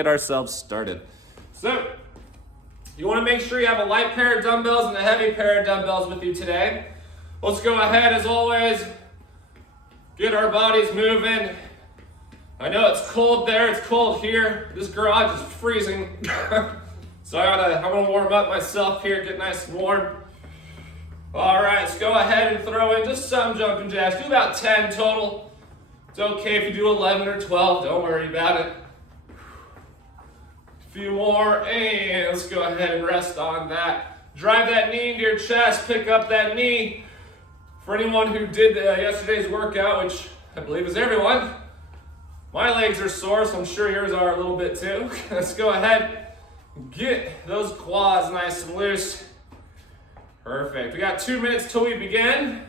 Get ourselves started. So, you want to make sure you have a light pair of dumbbells and a heavy pair of dumbbells with you today. Let's go ahead, as always, get our bodies moving. I know it's cold there, it's cold here. This garage is freezing. So I'm gonna warm up myself here, get nice and warm. All right, let's go ahead and throw in just some jumping jacks. Do about 10 total. It's okay if you do 11 or 12, don't worry about it. A few more, and let's go ahead and rest on that. Drive that knee into your chest, pick up that knee. For anyone who did yesterday's workout, which I believe is everyone, my legs are sore, so I'm sure yours are a little bit too. Let's go ahead and get those quads nice and loose. Perfect. We got 2 minutes till we begin.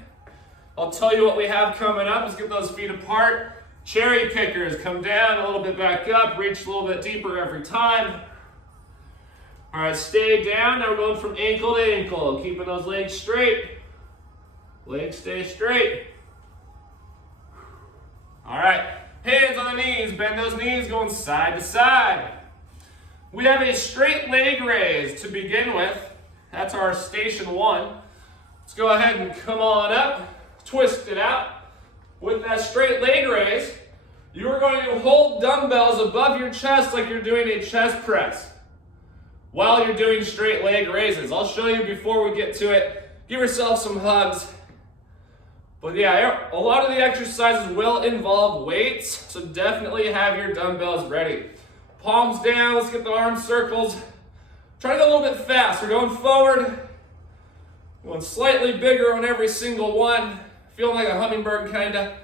I'll tell you what we have coming up. Let's get those feet apart. Cherry pickers, come down a little bit back up, reach a little bit deeper every time. All right, stay down. Now we're going from ankle to ankle, keeping those legs straight. Legs stay straight. All right, hands on the knees, bend those knees, going side to side. We have a straight leg raise to begin with. That's our station one. Let's go ahead and come on up, twist it out. With that straight leg raise, you are going to hold dumbbells above your chest like you're doing a chest press while you're doing straight leg raises. I'll show you before we get to it. Give yourself some hugs. But yeah, a lot of the exercises will involve weights, so definitely have your dumbbells ready. Palms down, let's get the arm circles. Try to go a little bit fast. We're going forward, going slightly bigger on every single one. Feeling like a hummingbird, kinda.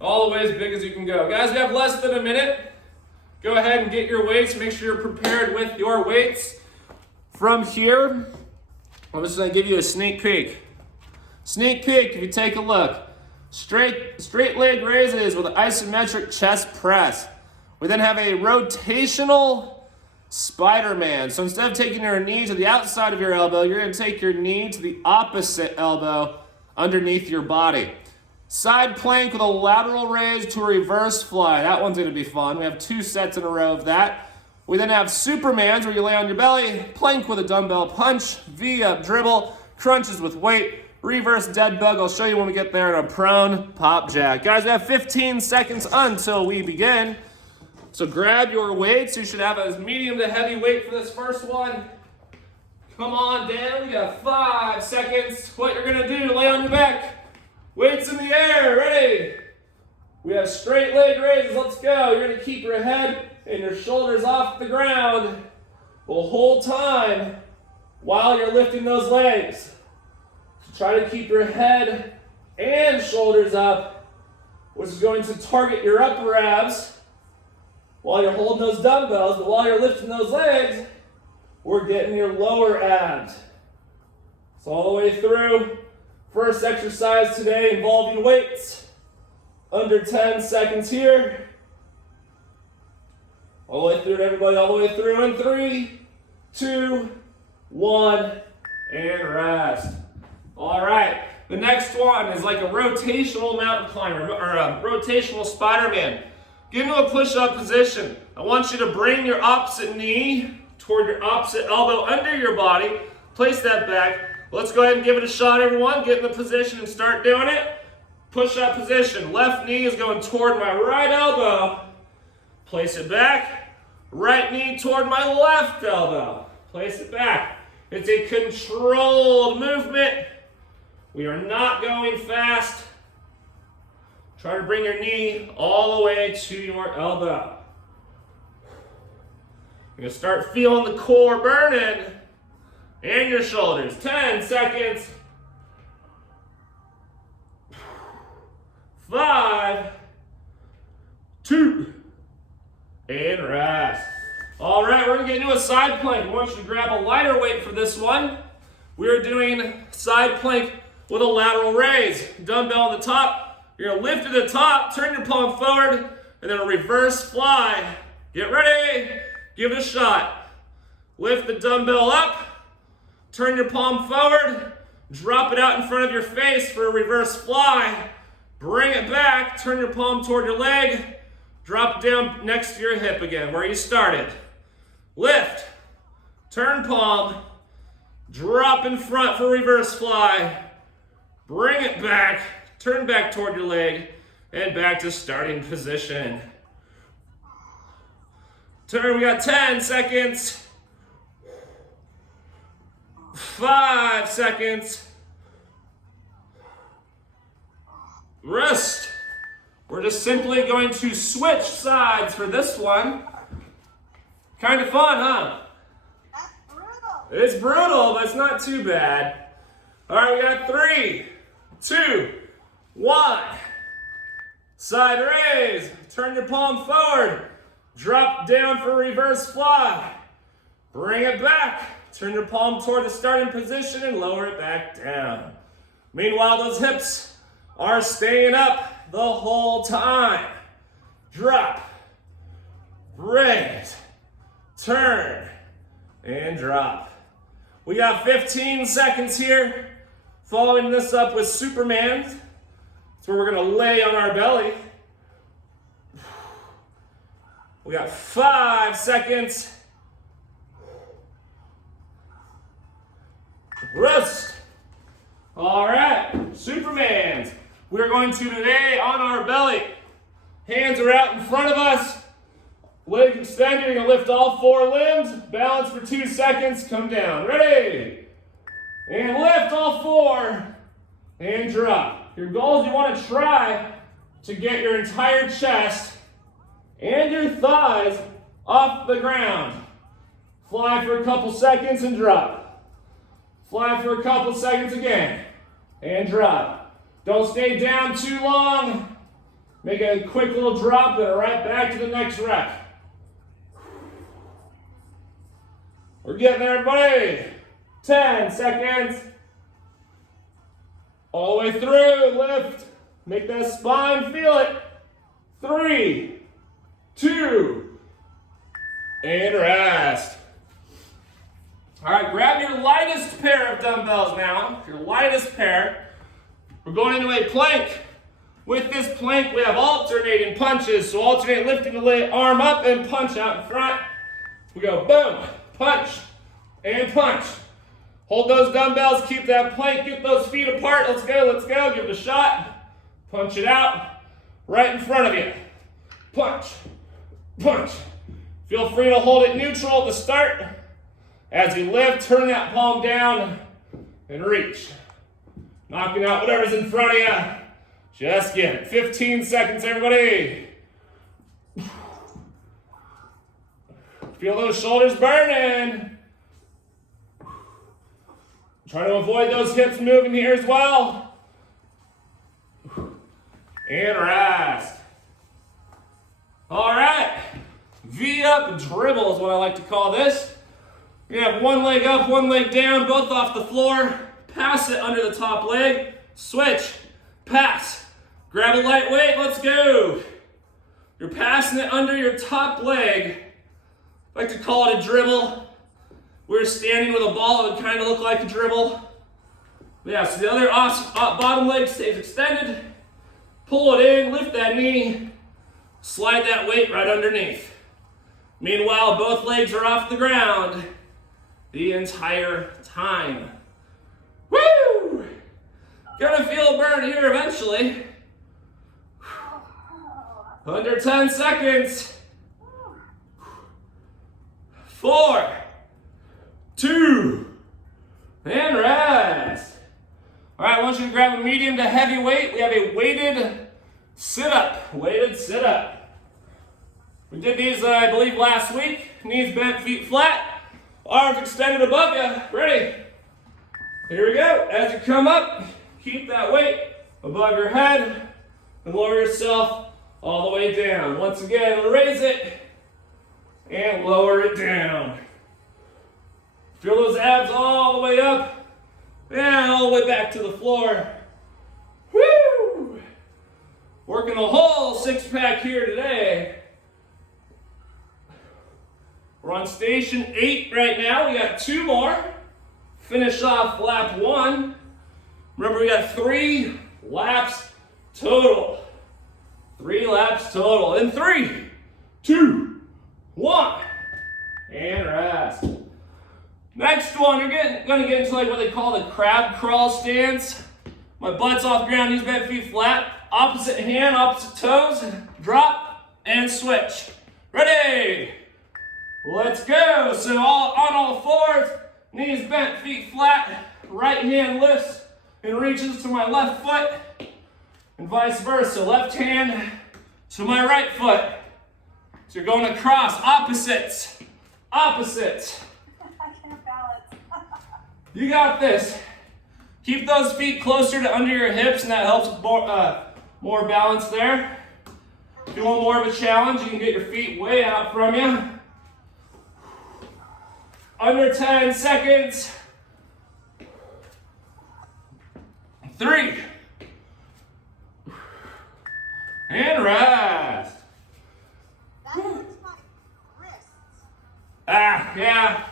All the way as big as you can go. Guys, we have less than a minute. Go ahead and get your weights. Make sure you're prepared with your weights. From here, I'm just gonna give you a sneak peek. Sneak peek, if you take a look. Straight leg raises with an isometric chest press. We then have a rotational Spider-Man. So instead of taking your knee to the outside of your elbow, you're gonna take your knee to the opposite elbow underneath your body. Side plank with a lateral raise to a reverse fly. That one's gonna be fun. We have 2 sets in a row of that. We then have Supermans where you lay on your belly, plank with a dumbbell punch, V-up dribble, crunches with weight, reverse dead bug. I'll show you when we get there in a prone pop jack. Guys, we have 15 seconds until we begin. So grab your weights. You should have a medium to heavy weight for this first one. Come on down. We got 5 seconds. What you're going to do, lay on your back. Weights in the air. Ready? We have straight leg raises. Let's go. You're going to keep your head and your shoulders off the ground the whole time while you're lifting those legs. So try to keep your head and shoulders up, which is going to target your upper abs while you're holding those dumbbells, but while you're lifting those legs, we're getting your lower abs. So all the way through. First exercise today involving weights. Under 10 seconds here. All the way through, everybody, all the way through in 3, 2, 1, and rest. All right, the next one is like a rotational mountain climber, or a rotational Spider-Man. Get into a push-up position. I want you to bring your opposite knee toward your opposite elbow under your body. Place that back. Let's go ahead and give it a shot, everyone. Get in the position and start doing it. Push-up position. Left knee is going toward my right elbow. Place it back. Right knee toward my left elbow. Place it back. It's a controlled movement. We are not going fast. Try to bring your knee all the way to your elbow. You're going to start feeling the core burning and your shoulders. 10 seconds. 5, 2, and rest. All right, we're going to get into a side plank. I want you to grab a lighter weight for this one. We are doing side plank with a lateral raise. Dumbbell on the top. You're going to lift to the top, turn your palm forward, and then a reverse fly. Get ready. Give it a shot. Lift the dumbbell up, turn your palm forward, drop it out in front of your face for a reverse fly. Bring it back, turn your palm toward your leg, Drop down next to your hip again, where you started. Lift, turn palm, drop in front for reverse fly. Bring it back, turn back toward your leg, and back to starting position. Turn, we got 10 seconds. 5 seconds. Rest. We're just simply going to switch sides for this one. Kind of fun, huh? That's brutal. It's brutal, but it's not too bad. All right, we got 3, 2, 1. Side raise. Turn your palm forward. Drop down for reverse fly. Bring it back. Turn your palm toward the starting position and lower it back down. Meanwhile, those hips are staying up the whole time. Drop, raise, turn, and drop. We got 15 seconds here. Following this up with Superman. That's where we're gonna lay on our belly. We got 5 seconds. Rest. All right, Supermans. We're going to lay on our belly. Hands are out in front of us. Legs extended. You're gonna lift all 4 limbs. Balance for 2 seconds. Come down. Ready? And lift all 4. And drop. Your goal is you want to try to get your entire chest and your thighs off the ground. Fly for a couple seconds and drop. Fly for a couple seconds again, and drop. Don't stay down too long. Make a quick little drop, then right back to the next rep. We're getting there, everybody. 10 seconds. All the way through, lift. Make that spine feel it. 3, 2, and rest. All right, grab your lightest pair of dumbbells now, your lightest pair. We're going into a plank. With this plank, we have alternating punches. So alternate lifting the arm up and punch out in front. We go boom, punch, and punch. Hold those dumbbells, keep that plank, get those feet apart. Let's go, give it a shot. Punch it out, right in front of you. Punch, punch. Feel free to hold it neutral at the start. As you lift, turn that palm down and reach. Knocking out whatever's in front of you. Just get it. 15 seconds, everybody. Feel those shoulders burning. Try to avoid those hips moving here as well. And rest. All right. V-up dribble is what I like to call this. You have one leg up, one leg down, both off the floor. Pass it under the top leg. Switch, pass. Grab a light weight, let's go. You're passing it under your top leg. I like to call it a dribble. We're standing with a ball that would kind of look like a dribble. Yeah, so the other bottom leg stays extended. Pull it in, lift that knee. Slide that weight right underneath. Meanwhile, both legs are off the ground the entire time. Woo! Gonna feel a burn here eventually. Under 10 seconds. 4, 2, and rest. All right, I want you to grab a medium to heavy weight. We have a weighted sit-up. Weighted sit-up. We did these, I believe, last week. Knees bent, feet flat. Arms extended above you. Ready? Here we go. As you come up, keep that weight above your head and lower yourself all the way down. Once again, raise it and lower it down. Feel those abs all the way up and all the way back to the floor. Woo! Working the whole six-pack here today. We're on station 8 right now. We got 2 more. Finish off lap 1. Remember, we got 3 laps total. 3 laps total. In 3, 2, 1. And rest. Next one, you're gonna get into like what they call the crab crawl stance. My butt's off the ground, knees bent, feet flat. Opposite hand, opposite toes. Drop and switch. Ready? Let's go. So on all fours, knees bent, feet flat. Right hand lifts and reaches to my left foot. And vice versa. Left hand to my right foot. So you're going across, opposites. Opposites. I can't balance. You got this. Keep those feet closer to under your hips, and that helps with more balance there. If you want more of a challenge, you can get your feet way out from you. Under 10 seconds. 3. And rest. That hurts my wrists. Yeah.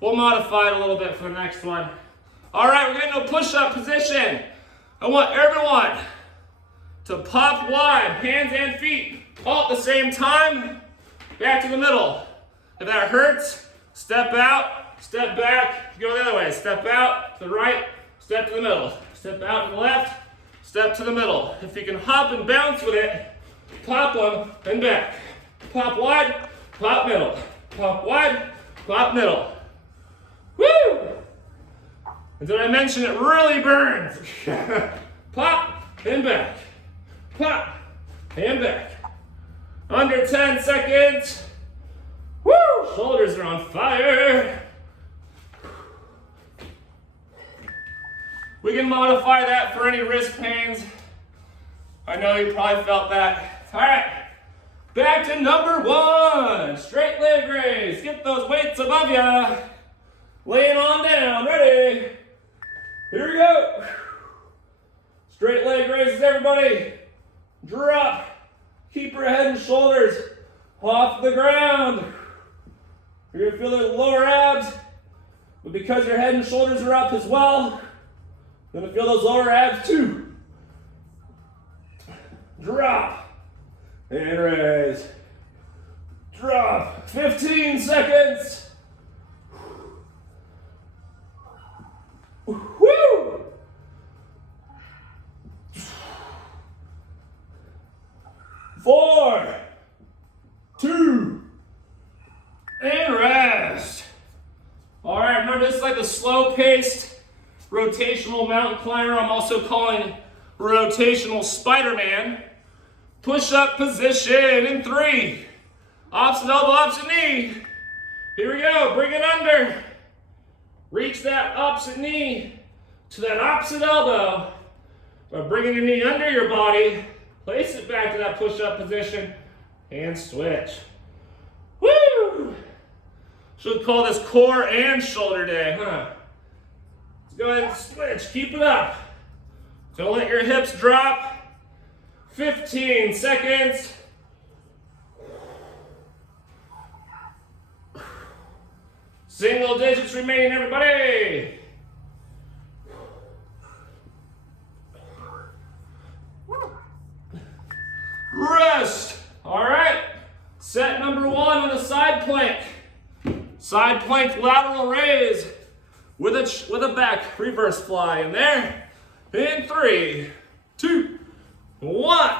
We'll modify it a little bit for the next one. All right, we're getting to a push-up position. I want everyone to pop wide, hands and feet, all at the same time. Back to the middle. If that hurts, step out, step back, go the other way. Step out to the right, step to the middle. Step out to the left, step to the middle. If you can hop and bounce with it, pop them and back. Pop wide, pop middle. Pop wide, pop middle. Woo! And did I mention it really burns? Pop and back. Pop and back. Under 10 seconds. Woo! Shoulders are on fire. We can modify that for any wrist pains. I know you probably felt that. All right, back to number 1. Straight leg raise. Get those weights above you. Laying on down. Ready? Here we go. Straight leg raises, everybody. Drop. Keep your head and shoulders off the ground. You're gonna feel the lower abs, but because your head and shoulders are up as well, you're gonna feel those lower abs too. Drop and raise. Drop. 15 seconds. Woo! 4, 2, and rest. All right, remember this is like the slow-paced rotational mountain climber. I'm also calling rotational Spider-Man. Push-up position in 3. Opposite elbow, opposite knee. Here we go, bring it under. Reach that opposite knee to that opposite elbow by bringing your knee under your body. Place it back to that push-up position and switch. Woo! Should call this core and shoulder day, huh? Let's go ahead and switch. Keep it up. Don't let your hips drop. 15 seconds. Single digits remaining, everybody. Rest. All right. Set number 1 on the side plank. Side plank lateral raise with a back reverse fly in there. In 3, 2, 1.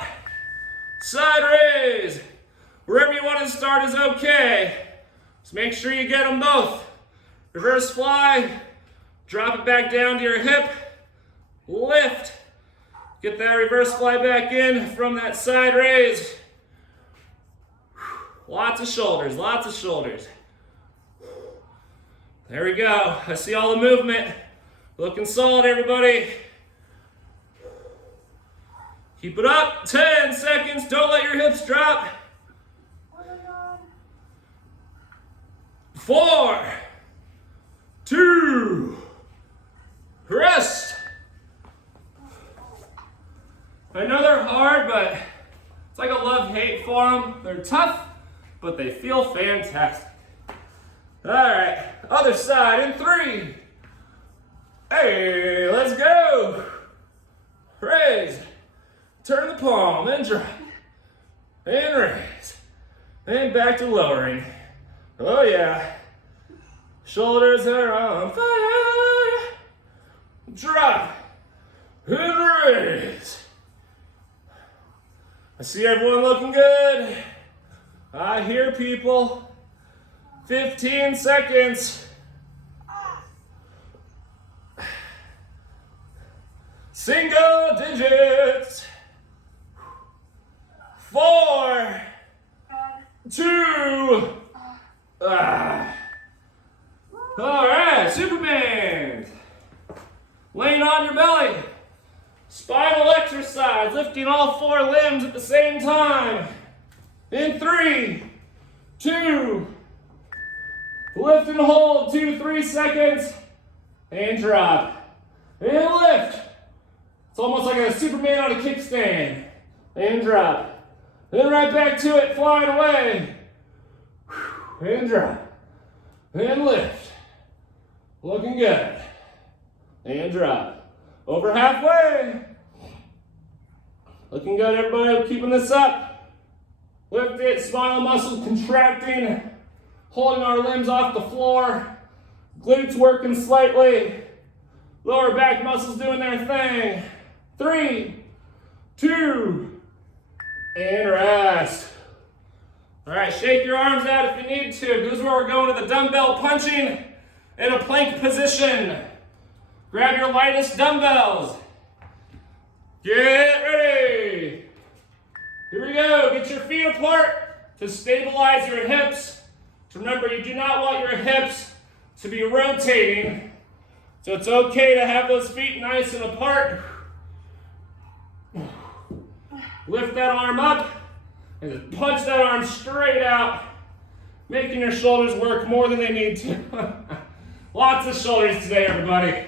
Side raise. Wherever you want to start is okay. Just make sure you get them both. Reverse fly. Drop it back down to your hip. Lift. Get that reverse fly back in from that side raise. Lots of shoulders, lots of shoulders. There we go. I see all the movement. Looking solid, everybody. Keep it up. 10 seconds. Don't let your hips drop. Oh my God. 4, 2, rest. I know they're hard, but it's like a love-hate for them. They're tough, but they feel fantastic. All right, other side in 3. Hey, let's go. Raise, turn the palm, then drop, and raise. And back to lowering. Oh yeah. Shoulders are on fire. Drop. And raise. I see everyone looking good. I hear people. 15 seconds. Single digits. 4, 2. All right, Superman. Laying on your belly. Spinal exercise, lifting all 4 limbs at the same time. In 3, 2. Lift and hold, 2-3 seconds. And drop. And lift. It's almost like a Superman on a kickstand. And drop. Then right back to it, flying away. And drop. And lift. Looking good. And drop. Over halfway. Looking good, everybody. Keeping this up. Lift it, spinal muscles contracting. Holding our limbs off the floor. Glutes working slightly. Lower back muscles doing their thing. 3, 2, and rest. All right, shake your arms out if you need to. This is where we're going to the dumbbell punching in a plank position. Grab your lightest dumbbells. Get ready. Here we go. Get your feet apart to stabilize your hips. Remember, you do not want your hips to be rotating. So it's okay to have those feet nice and apart. Lift that arm up and just punch that arm straight out, making your shoulders work more than they need to. Lots of shoulders today, everybody.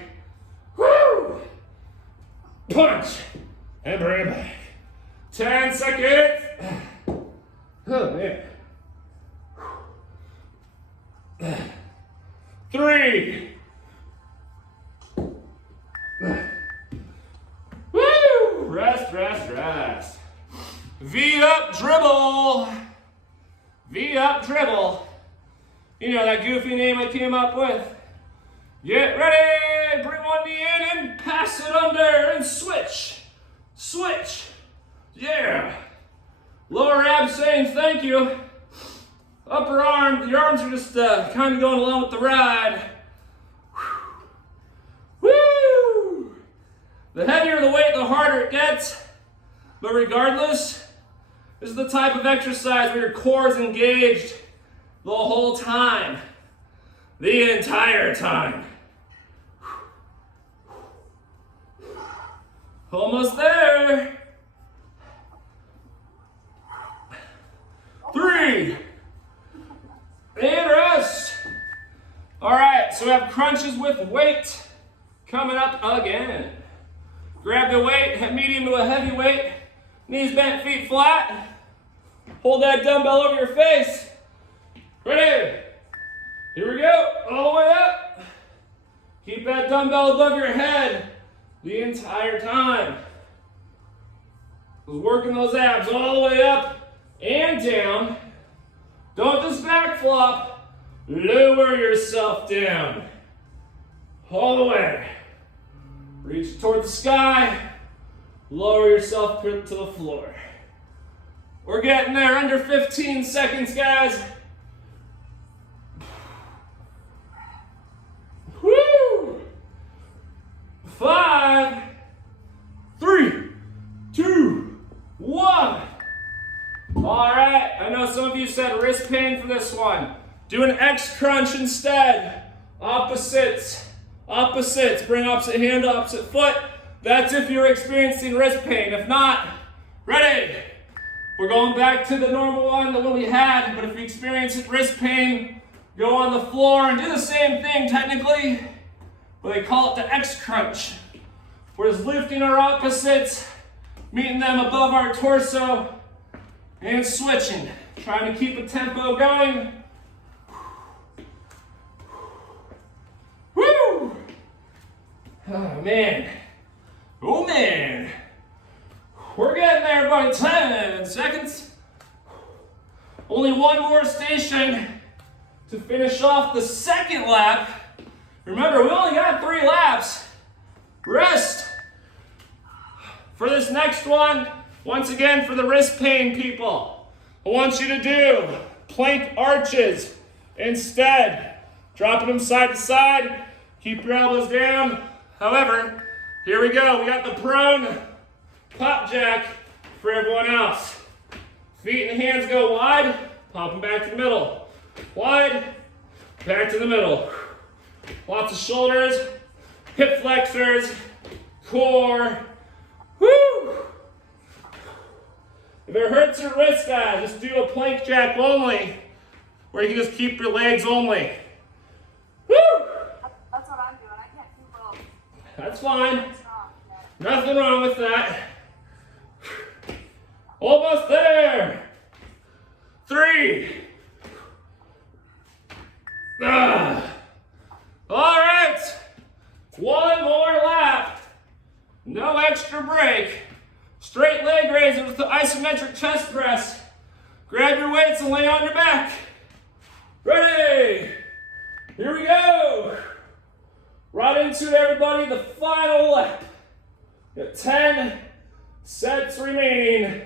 Woo! Punch and bring it back. 10 seconds. Oh, man. 3. Woo! Rest, rest, rest. V up dribble. V up dribble. You know that goofy name I came up with. Get ready. Bring one knee in and pass it under and switch. Switch. Yeah. Lower abs saying thank you. Upper arm, the arms are just kind of going along with the ride. Woo! The heavier the weight, the harder it gets. But regardless, this is the type of exercise where your core is engaged the whole time. The entire time. Almost there. 3. And rest. All right, so we have crunches with weight coming up again. Grab the weight, medium to a heavy weight. Knees bent, feet flat. Hold that dumbbell over your face. Ready? Here we go, all the way up. Keep that dumbbell above your head the entire time. Just working those abs all the way up and down. Don't just back flop. Lower yourself down. All the way. Reach toward the sky. Lower yourself to the floor. We're getting there, under 15 seconds, guys. Woo! 5, 3, 2, 1. All right, I know some of you said wrist pain for this one. Do an X crunch instead. Opposites. Opposites. Bring opposite hand, opposite foot. That's if you're experiencing wrist pain. If not, ready. We're going back to the normal one, the one we had, but if you experience wrist pain, go on the floor and do the same thing technically, but they call it the X crunch. We're just lifting our opposites, meeting them above our torso, and switching. Trying to keep the tempo going. Woo! Oh man. Oh man. We're getting there, everybody. 10 seconds. Only Only one more station to finish off the second lap. Remember, we only got 3 laps. Rest. For this next one, once again, for the wrist pain people, I want you to do plank arches instead. Dropping them side to side. Keep your elbows down. However, here we go. We got the prone pop jack for everyone else. Feet and hands go wide. Pop them back to the middle. Wide. Back to the middle. Lots of shoulders. Hip flexors. Core. Woo! If it hurts your wrist, guys, just do a plank jack only, where you can just keep your legs only. Woo! That's what I'm doing. I can't do both. That's fine. Stop. Nothing wrong with that. Almost there. 3. All right. One more lap. No extra break. Straight leg raises with the isometric chest press. Grab your weights and lay on your back. Ready? Here we go. Right into it, everybody. The final lap. Got 10 sets remaining.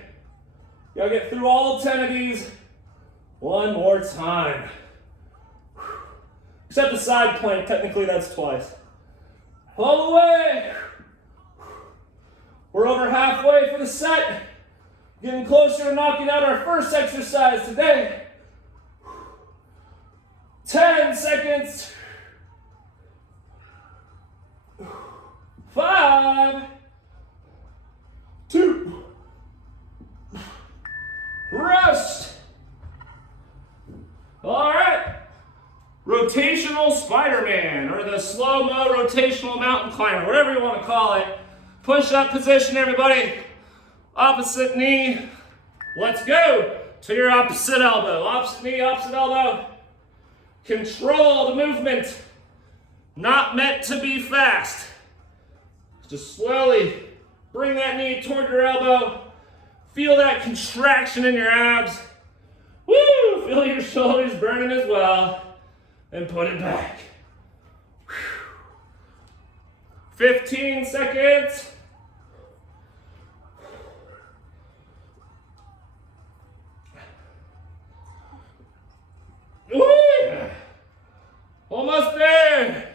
Gotta get through all 10 of these one more time. Except the side plank. Technically, that's twice. All the way. We're over halfway for the set. Getting closer to knocking out our first exercise today. 10 seconds. 5, 2, rest. All right. Rotational Spider-Man, or the slow-mo rotational mountain climber, whatever you want to call it. Push-up position, everybody. Opposite knee. Let's go to your opposite elbow. Opposite knee, opposite elbow. Control the movement. Not meant to be fast. Just slowly bring that knee toward your elbow. Feel that contraction in your abs. Woo! Feel your shoulders burning as well. And put it back. 15 seconds. Woo! Almost there.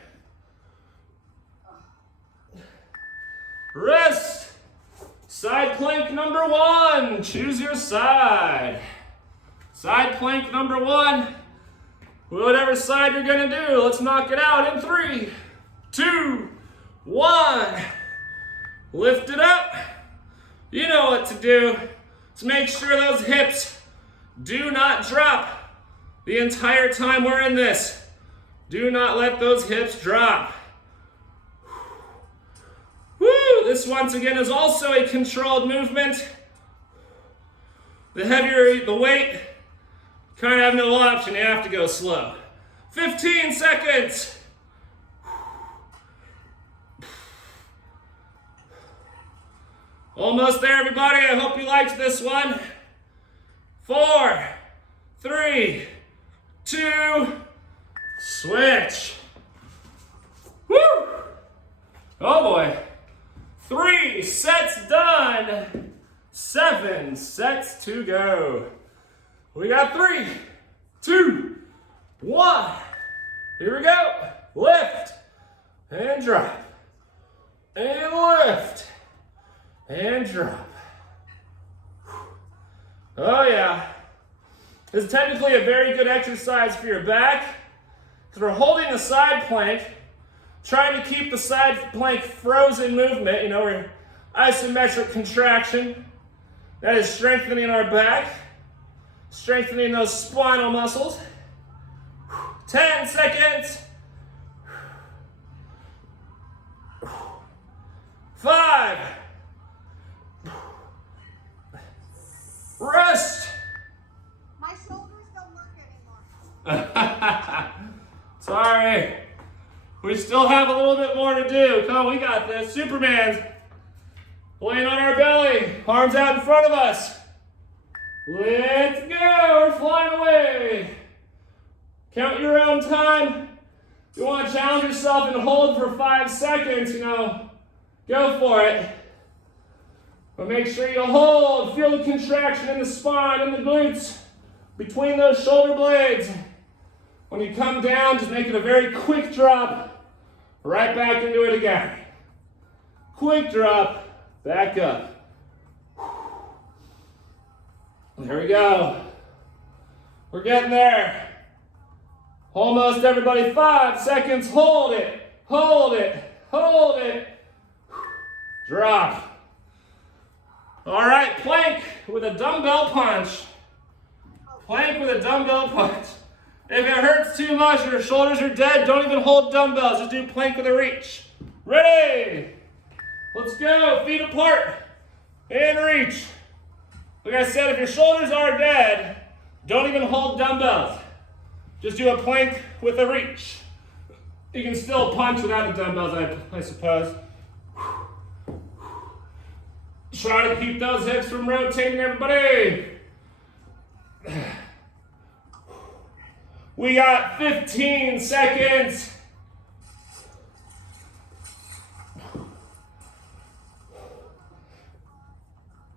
Rest. Side plank number 1. Choose your side. Side plank number 1. Whatever side you're gonna do, let's knock it out in 3, 2, 1. Lift it up. You know what to do. Let's make sure those hips do not drop the entire time we're in this. Do not let those hips drop. Woo! This once again is also a controlled movement. The heavier the weight, kind of have no option, you have to go slow. 15 seconds. Almost there, everybody. I hope you liked this one. 4, 3, 2, switch. Woo! Oh boy. 3 sets done. 7 sets to go. We got 3, 2, 1. Here we go. Lift and drop. And lift and drop. Oh yeah. This is technically a very good exercise for your back, because we're holding the side plank, trying to keep the side plank frozen movement, we're isometric contraction. That is strengthening our back, strengthening those spinal muscles. 10 seconds. 5. Rest. My shoulders don't work anymore. Sorry. We still have a little bit more to do. Come on, we got this. Superman's laying on our belly, arms out in front of us. Let's go. We're flying away. Count your own time. If you want to challenge yourself and hold for 5 seconds, go for it. But make sure you hold. Feel the contraction in the spine and the glutes between those shoulder blades. When you come down, just make it a very quick drop. Right back into it again. Quick drop, back up. There we go. We're getting there. Almost everybody, 5 seconds. Hold it, hold it, hold it. Drop. All right, plank with a dumbbell punch. Plank with a dumbbell punch. If it hurts too much or your shoulders are dead, don't even hold dumbbells. Just do plank with a reach. Ready? Let's go. Feet apart and reach. Like I said, if your shoulders are dead, don't even hold dumbbells. Just do a plank with a reach. You can still punch without the dumbbells, I suppose. Try to keep those hips from rotating, everybody. We got 15 seconds.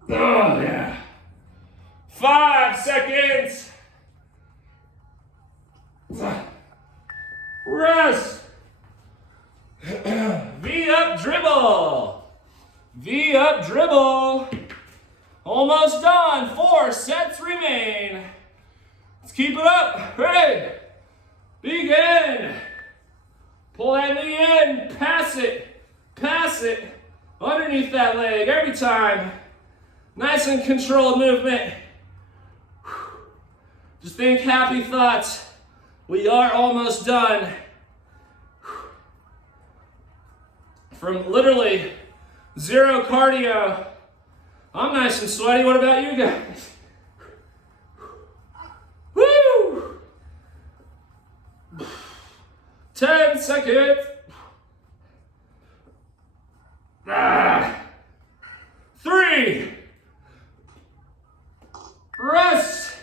Oh, yeah. 5 seconds. Rest. V up dribble. V up dribble. Almost done. 4 sets remain. Let's keep it up. Ready? Begin. Pull that knee in. Pass it. Pass it. Underneath that leg every time. Nice and controlled movement. Just think happy thoughts. We are almost done. From literally 0 cardio. I'm nice and sweaty. What about you guys? Woo! 10 seconds. 3. Rest.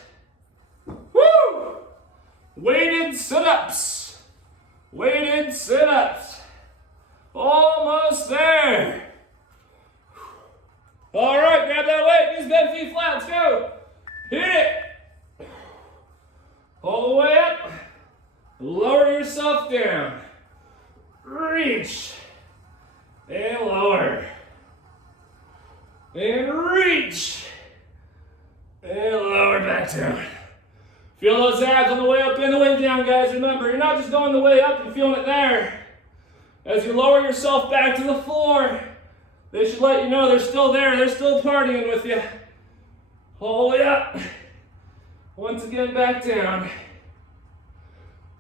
Woo! Weighted sit-ups. Weighted sit-ups. Almost there. All right, grab that weight. Knees bent, feet flat. Let's go. Hit it. All the way up. Lower yourself down. Reach. And lower. And reach. And lower back down. Feel those abs on the way up and the way down, guys. Remember, you're not just going the way up, you're feeling it there. As you lower yourself back to the floor, they should let you know they're still there. They're still partying with you. All the way up. Once again, back down.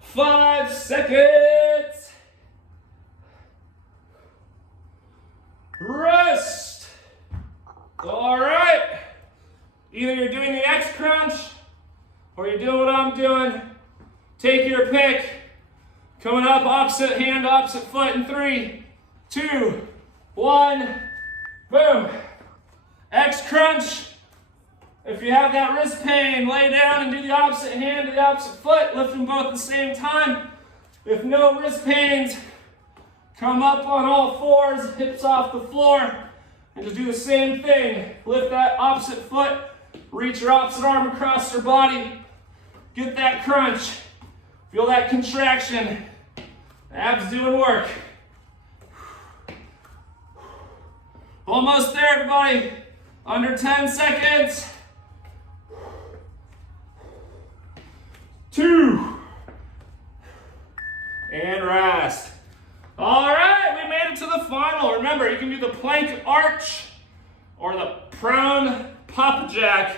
5 seconds. Rest. All right. Either you're doing the X crunch or you're doing what I'm doing. Take your pick. Coming up, opposite hand, opposite foot in 3, 2, 1. Boom. X crunch. If you have that wrist pain, lay down and do the opposite hand to the opposite foot. Lift them both at the same time. If no wrist pains, come up on all fours, hips off the floor, and just do the same thing. Lift that opposite foot, reach your opposite arm across your body. Get that crunch. Feel that contraction. Abs doing work. Almost there, everybody. Under 10 seconds. 2. And rest. All right, we made it to the final. Remember, you can do the plank arch or the prone pop jack,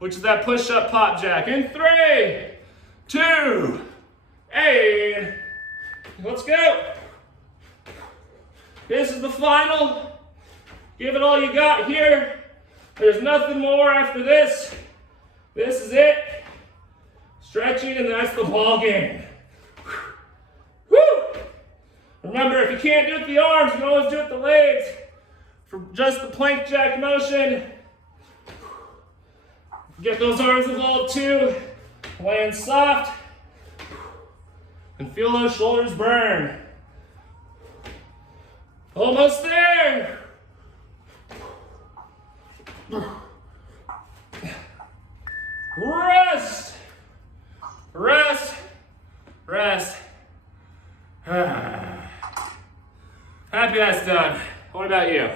which is that push-up pop jack. In 3, 2, and let's go. This is the final. Give it all you got here. There's nothing more after this. This is it. Stretching, and that's the ball game. Woo! Remember, if you can't do it with the arms, you can always do it with the legs. For just the plank jack motion. Get those arms involved too. Land soft. And feel those shoulders burn. Almost there. Rest. Rest. Rest. Happy that's done. What about you?